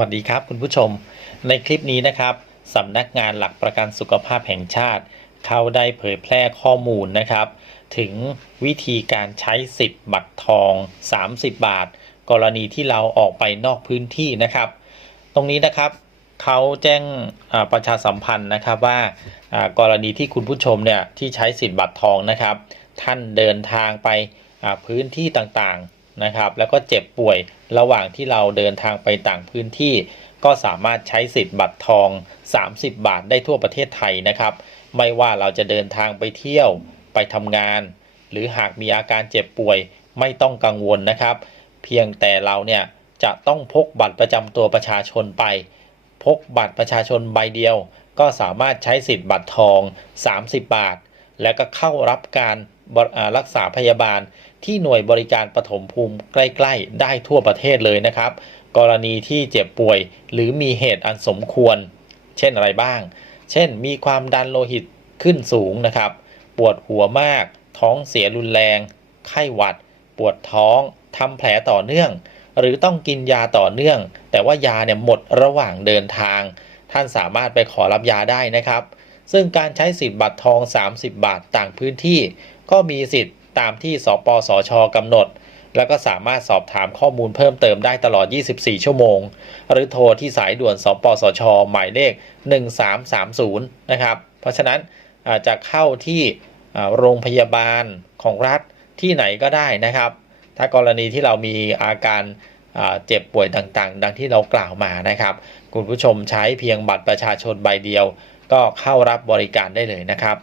วัสดีครับคุณผู้ชม ในคลิปนี้นะครับสำนักงานหลักประกันสุขภาพแห่งชาติ เขาได้เผยแพร่ข้อมูลนะครับ ถึงวิธีการใช้สิทธิ์บัตรทอง 30 บาท กรณีที่เราออกไปนอกพื้นที่นะครับ ตรงนี้นะครับเขาแจ้งประชาสัมพันธ์นะครับว่ากรณีที่คุณผู้ชมเนี่ยที่ใช้สิทธิ์บัตรทองนะครับ ท่านเดินทางไปพื้นที่ต่างๆ นะครับ แล้วก็เจ็บป่วยระหว่างที่เราเดินทางไปต่างพื้นที่ ก็สามารถใช้สิทธิ์บัตรทอง 30 บาทได้ทั่วประเทศไทยนะครับ ไม่ว่าเราจะเดินทางไปเที่ยวไปทำงาน หรือหากมีอาการเจ็บป่วยไม่ต้องกังวลนะครับ เพียงแต่เราเนี่ยจะต้องพกบัตรประจำตัวประชาชนไป พกบัตรประชาชนใบเดียว ก็สามารถใช้สิทธิ์บัตรทอง 30 บาท แล้วก็เข้ารับการรักษาพยาบาลที่หน่วยบริการปฐมภูมิใกล้ๆ ได้ทั่วประเทศเลยนะครับ กรณีที่เจ็บป่วยหรือมีเหตุอันสมควร เช่นอะไรบ้าง เช่น มีความดันโลหิตขึ้นสูงนะครับ ปวดหัวมาก ท้องเสียรุนแรง ไข้หวัด ปวดท้องทำแผลต่อเนื่อง หรือต้องกินยาต่อเนื่อง แต่ว่ายาเนี่ยหมดระหว่างเดินทาง ท่านสามารถไปขอรับยาได้นะครับ ซึ่งการใช้สิทธิ์บัตรทอง 30 บาทต่างพื้นที่ ก็มีสิทธิ์ตามที่สปสชกำหนด แล้วก็สามารถสอบถามข้อมูลเพิ่มเติมได้ตลอด 24 ชั่วโมง หรือโทรที่สายด่วนสปสช หมายเลข 1330 นะครับ เพราะฉะนั้นอาจจะเข้าที่โรงพยาบาลของรัฐที่ไหนก็ได้นะครับ ถ้ากรณีที่เรามีอาการเจ็บป่วยต่างๆ ดังที่เรากล่าวมานะครับ คุณผู้ชมใช้เพียงบัตรประชาชนใบเดียว ก็เข้ารับบริการได้เลยนะครับ